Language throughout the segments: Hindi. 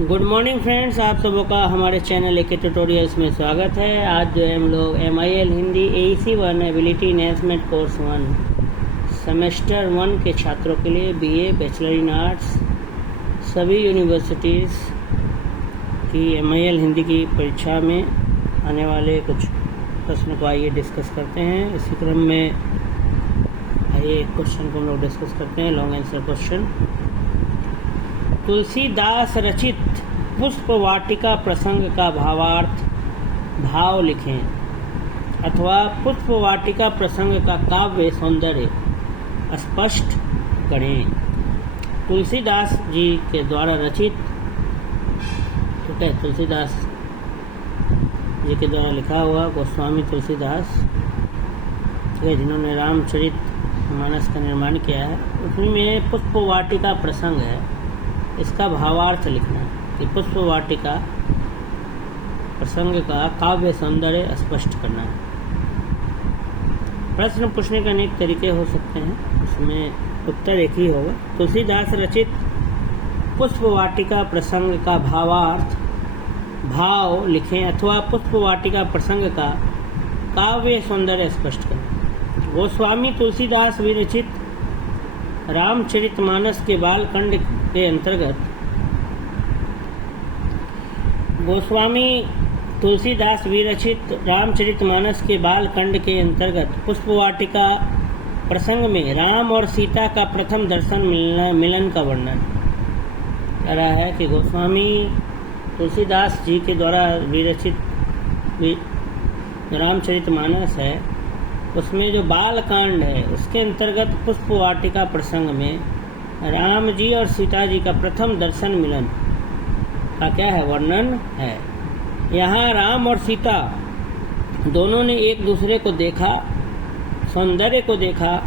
गुड मॉर्निंग फ्रेंड्स, आप सबों का हमारे चैनल एके ट्यूटोरियल्स में स्वागत है। आज जो है हम लोग MIL Hindi AEC 1 ability enhancement course 1 semester 1 के छात्रों के लिए BA बैचलर इन आर्ट्स सभी यूनिवर्सिटीज़ की MIL हिंदी की परीक्षा में आने वाले कुछ प्रश्नों को आइए डिस्कस करते हैं। इसी क्रम में आइए एक क्वेश्चन को हम लोग डिस्कस करते हैं, लॉन्ग आंसर क्वेश्चन। तुलसीदास रचित पुष्प वाटिका प्रसंग का भावार्थ भाव लिखें, अथवा पुष्प वाटिका प्रसंग का काव्य सौंदर्य स्पष्ट करें। तुलसीदास जी के द्वारा रचित, ठीक है, तुलसीदास जी के द्वारा लिखा हुआ गोस्वामी तुलसीदास, ठीक है, जिन्होंने रामचरित मानस का निर्माण किया है, उसमें पुष्प वाटिका प्रसंग है। इसका भावार्थ लिखना है कि पुष्प वाटिका प्रसंग का काव्य सौंदर्य स्पष्ट करना है। प्रश्न पूछने के अनेक तरीके हो सकते हैं, उसमें उत्तर एक ही होगा। तुलसीदास रचित पुष्प वाटिका प्रसंग का भावार्थ भाव लिखें, अथवा पुष्प वाटिका प्रसंग का काव्य सौंदर्य स्पष्ट करें। गोस्वामी तुलसीदास विरचित रामचरितमानस के बालखंड के अंतर्गत गोस्वामी तुलसीदास विरचित रामचरितमानस के बालखंड के अंतर्गत पुष्प वाटिका प्रसंग में राम और सीता का प्रथम दर्शन मिलन का वर्णन कर रहा है कि गोस्वामी तुलसीदास जी के द्वारा विरचित रामचरितमानस है, उसमें जो बालकांड है उसके अंतर्गत पुष्प वाटिका प्रसंग में राम जी और सीता जी का प्रथम दर्शन मिलन का क्या है, वर्णन है। यहाँ राम और सीता दोनों ने एक दूसरे को देखा, सौंदर्य को देखा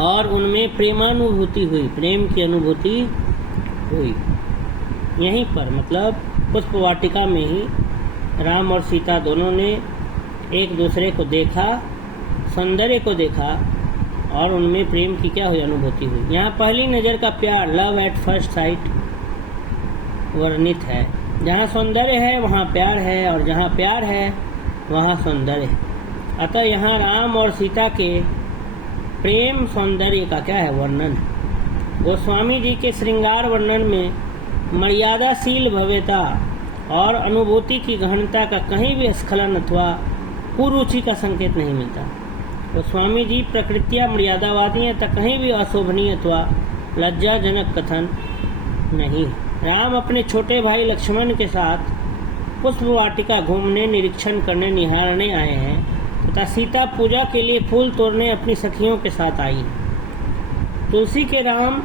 और उनमें प्रेमानुभूति हुई, प्रेम की अनुभूति हुई। यहीं पर मतलब पुष्प वाटिका में ही राम और सीता दोनों ने एक दूसरे को देखा, सौंदर्य को देखा और उनमें प्रेम की क्या हुई, अनुभूति हुई। यहाँ पहली नज़र का प्यार, लव एट फर्स्ट साइट वर्णित है। जहाँ सौंदर्य है वहाँ प्यार है, और जहाँ प्यार है वहाँ सौंदर्य है। अतः यहाँ राम और सीता के प्रेम सौंदर्य का क्या है, वर्णन। गोस्वामी जी के श्रृंगार वर्णन में मर्यादाशील भव्यता और अनुभूति की गहनता का कहीं भी स्खलन अथवा कुरुचि का संकेत नहीं मिलता। गोस्वामी जी प्रकृतिया मर्यादावादी हैं, तक कहीं भी अशोभनीय अथवा लज्जाजनक कथन नहीं। राम अपने छोटे भाई लक्ष्मण के साथ पुष्प वाटिका घूमने, निरीक्षण करने, निहारने आए हैं तथा सीता पूजा के लिए फूल तोड़ने अपनी सखियों के साथ आई हैं। तुलसी के राम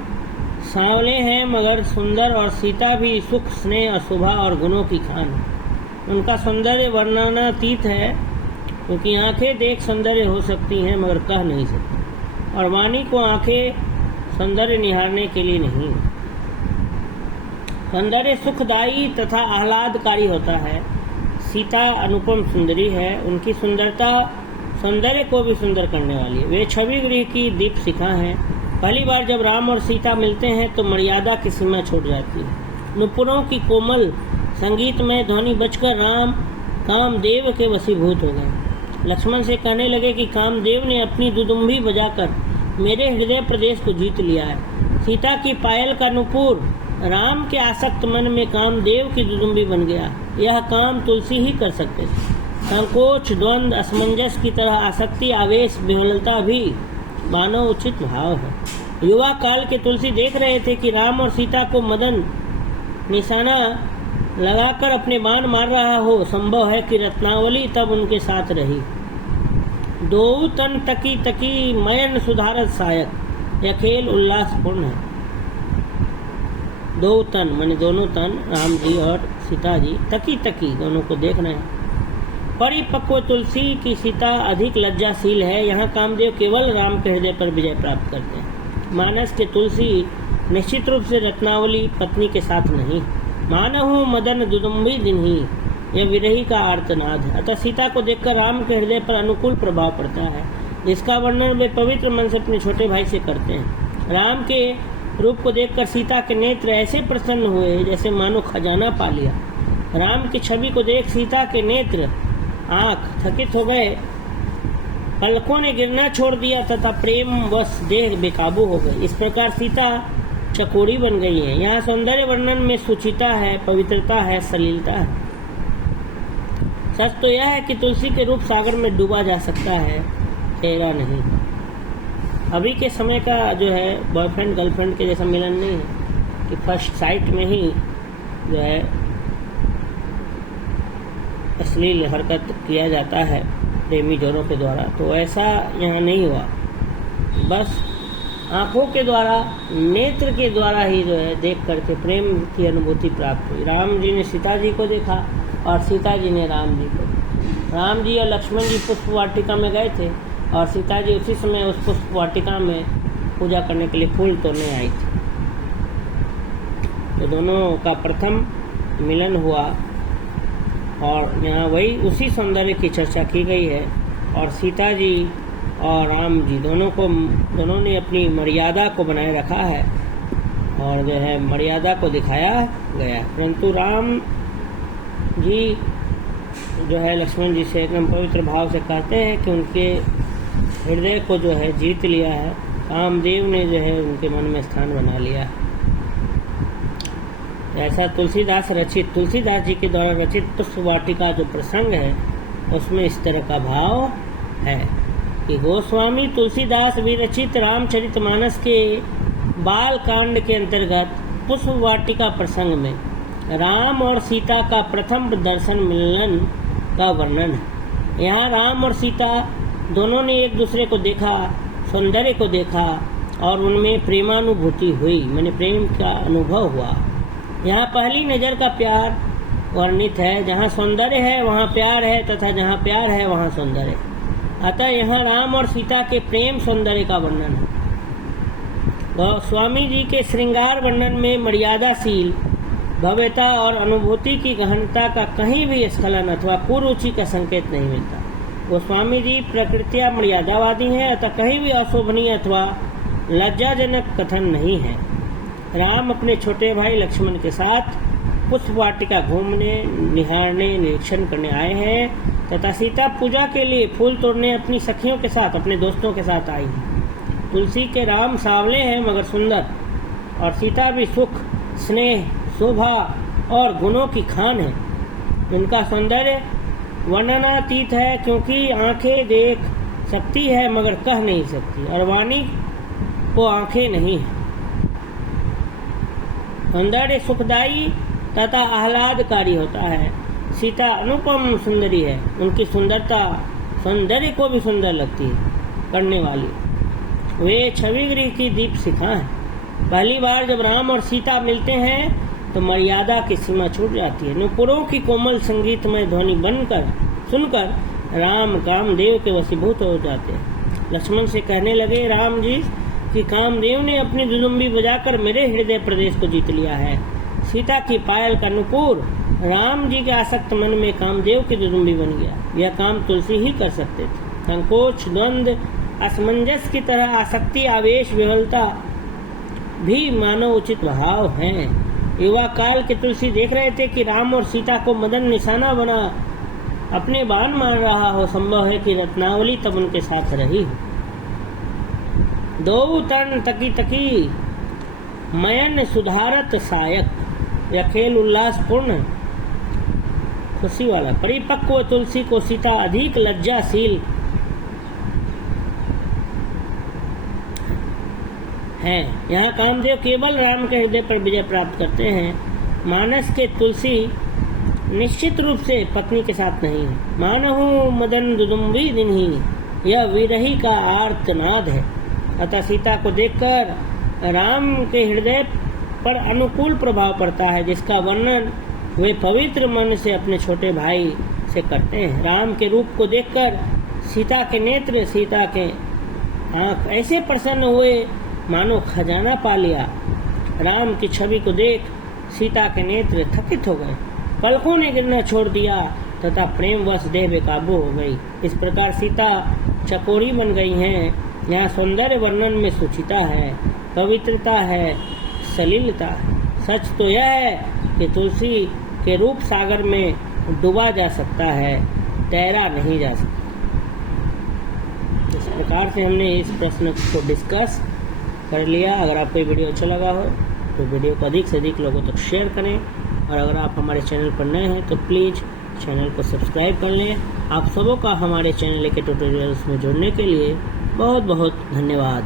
सांवले हैं मगर सुंदर, और सीता भी सुख, स्नेह और शोभा और गुणों की खान। उनका सौंदर्य वर्णनातीत है, क्योंकि आंखें देख सौंदर्य हो सकती हैं मगर कह नहीं सकती, और वाणी को आंखें सौंदर्य निहारने के लिए नहीं। सौंदर्य सुखदायी तथा आह्लादकारी होता है। सीता अनुपम सुंदरी है, उनकी सुंदरता सौंदर्य को भी सुंदर करने वाली है। वे छवि गृह की दीप शिखा हैं। पहली बार जब राम और सीता मिलते हैं तो मर्यादा की सीमा छूट जाती है। नुपुरों की कोमल संगीतमय ध्वनि बजकर राम कामदेव के वशीभूत हो गए। लक्ष्मण से कहने लगे कि कामदेव ने अपनी दुदुम्भी बजाकर मेरे हृदय प्रदेश को जीत लिया है। सीता की पायल का नुपुर राम के आसक्त मन में कामदेव की दुदुम्भी बन गया। यह काम तुलसी ही कर सकते थे। संकोच, द्वंद, असमंजस की तरह आसक्ति, आवेश, विह्वलता भी मानव उचित भाव है। युवा काल के तुलसी देख रहे थे कि राम और सीता को मदन निशाना लगाकर अपने बाण मार रहा हो। संभव है कि रत्नावली तब उनके साथ रही। दो तन तकी तकी मयन सुधारत सायक, यह खेल उल्लासपूर्ण है। दो तन माने दोनों तन, राम जी और सीता जी, तकी तकी दोनों को देख रहे हैं। परिपक्व तुलसी की सीता अधिक लज्जाशील है। यहाँ कामदेव केवल राम के हृदय पर विजय प्राप्त करते हैं। मानस के तुलसी निश्चित रूप से रत्नावली पत्नी के साथ नहीं। मानहु मदन दुदुम्बी दिन्ही, यह विरही का आर्तनाद है। अतः सीता को देखकर राम के हृदय पर अनुकूल प्रभाव पड़ता है, जिसका वर्णन वे पवित्र मन से अपने छोटे भाई से करते हैं। राम के रूप को देखकर सीता के नेत्र ऐसे प्रसन्न हुए जैसे मानो खजाना पा लिया। राम की छवि को देख सीता के नेत्र आंख थकित हो गए, पलकों ने गिरना छोड़ दिया तथा प्रेम वश देह बेकाबू हो गई। इस प्रकार सीता चकोरी बन गई है। यहाँ सौंदर्य वर्णन में सुचिता है, पवित्रता है, सलीलता है। सच तो यह है कि तुलसी के रूप सागर में डूबा जा सकता है, तेरा नहीं। अभी के समय का जो है बॉयफ्रेंड गर्लफ्रेंड के जैसा मिलन नहीं है कि फर्स्ट साइट में ही जो है अश्लील हरकत किया जाता है प्रेमी जोड़ों के द्वारा। तो ऐसा यहाँ नहीं हुआ, बस आंखों के द्वारा, नेत्र के द्वारा ही जो है देख करके प्रेम की अनुभूति प्राप्त हुई। राम जी ने सीता जी को देखा और सीता जी ने राम जी को। राम जी और लक्ष्मण जी पुष्प वाटिका में गए थे और सीता जी उसी समय उस पुष्प वाटिका में पूजा करने के लिए फूल तोड़ने आई थी। तो दोनों का प्रथम मिलन हुआ और यहाँ वही उसी सौंदर्य की चर्चा की गई है। और सीता जी और राम जी दोनों ने अपनी मर्यादा को बनाए रखा है और जो है मर्यादा को दिखाया गया। परंतु राम जी जो है लक्ष्मण जी से एकदम पवित्र भाव से कहते हैं कि उनके हृदय को जो है जीत लिया है, कामदेव ने जो है उनके मन में स्थान बना लिया। ऐसा तुलसीदास जी के द्वारा रचित पुष्प वाटिका जो प्रसंग है उसमें इस तरह का भाव है कि गोस्वामी तुलसीदास विरचित रामचरितमानस के बाल कांड के अंतर्गत पुष्प वाटिका प्रसंग में राम और सीता का प्रथम दर्शन मिलन का वर्णन है। यहाँ राम और सीता दोनों ने एक दूसरे को देखा, सौंदर्य को देखा और उनमें प्रेमानुभूति हुई, मैंने प्रेम का अनुभव हुआ। यहाँ पहली नज़र का प्यार वर्णित है। जहाँ सौंदर्य है वहाँ प्यार है तथा जहाँ प्यार है वहाँ सौंदर्य है। अतः यहाँ राम और सीता के प्रेम सौंदर्य का वर्णन है। वह स्वामी जी के श्रृंगार वर्णन में मर्यादाशील भव्यता और अनुभूति की गहनता का कहीं भी स्खलन अथवा कुरुचि का संकेत नहीं मिलता। गोस्वामी जी प्रकृतिया मर्यादावादी हैं, अतः कहीं भी अशोभनीय अथवा लज्जाजनक कथन नहीं है। राम अपने छोटे भाई लक्ष्मण के साथ पुष्प वाटिका घूमने, निहारने, निरीक्षण करने आए हैं तथा सीता पूजा के लिए फूल तोड़ने अपनी सखियों के साथ, अपने दोस्तों के साथ आई हैं। तुलसी के राम सांवले हैं मगर सुंदर और सीता भी सुख, स्नेह, शोभा और गुणों की खान है। इनका सौंदर्य वर्णनातीत है क्योंकि आंखें देख सकती है मगर कह नहीं सकती और वाणी को आंखें नहीं है। सौंदर्य सुखदायी तथा आह्लादकारी होता है। सीता अनुपम सुंदरी है, उनकी सुंदरता सौंदर्य को भी सुंदर लगती है करने वाली। वे छविगृह की दीप शिखा है। पहली बार जब राम और सीता मिलते हैं तो मर्यादा की सीमा छूट जाती है। नुपुरों की कोमल संगीतमय ध्वनि बनकर सुनकर राम कामदेव के वशीभूत हो जाते हैं। लक्ष्मण से कहने लगे राम जी कि कामदेव ने अपनी दुदुम्बी बजाकर मेरे हृदय प्रदेश को जीत लिया है। सीता की पायल का नुपुर राम जी के आसक्त मन में कामदेव की दुदुम्बी बन गया। यह काम तुलसी ही कर सकते थे। संकोच, द्वंद्व, असमंजस की तरह आसक्ति, आवेश, विह्वलता भी मानव उचित भाव हैं। युवा काल के तुलसी देख रहे थे कि राम और सीता को मदन निशाना बना अपने बाण मार रहा हो। संभव है कि रत्नावली तब उनके साथ रही हो। दो तन तकी तकी मयन सुधारत सायक। यह खेल उल्लासपूर्ण खुशी वाला। परिपक्व तुलसी को सीता अधिक लज्जाशील है। यहाँ कामदेव केवल राम के हृदय पर विजय प्राप्त करते हैं। मानस के तुलसी निश्चित रूप से पत्नी के साथ नहीं है। मानहु मदन दुदुम्बी दिनहि, यह विरही का आर्तनाद है। अतः सीता को देखकर राम के हृदय पर अनुकूल प्रभाव पड़ता है, जिसका वर्णन वे पवित्र मन से अपने छोटे भाई से करते हैं। राम के रूप को देखकर सीता के नेत्र, सीता के आंख ऐसे प्रसन्न हुए मानो खजाना पा लिया। राम की छवि को देख सीता के नेत्र थकित हो गए, पलकों ने गिरना छोड़ दिया तथा प्रेमवश देह बेकाबू हो गई। इस प्रकार सीता चकोरी बन गई हैं। यहाँ सौंदर्य वर्णन में सुचिता है, पवित्रता है, सलीलता है। सच तो यह है कि तुलसी के रूप सागर में डूबा जा सकता है, तैरा नहीं जा सकता। इस प्रकार से हमने इस प्रश्न को डिस्कस कर लिया। अगर आपको ये वीडियो अच्छा लगा हो तो वीडियो को अधिक से अधिक लोगों तक शेयर करें, और अगर आप हमारे चैनल पर नए हैं तो प्लीज़ चैनल को सब्सक्राइब कर लें। आप सबों का हमारे चैनल के ट्यूटोरियल्स में जुड़ने के लिए बहुत बहुत धन्यवाद।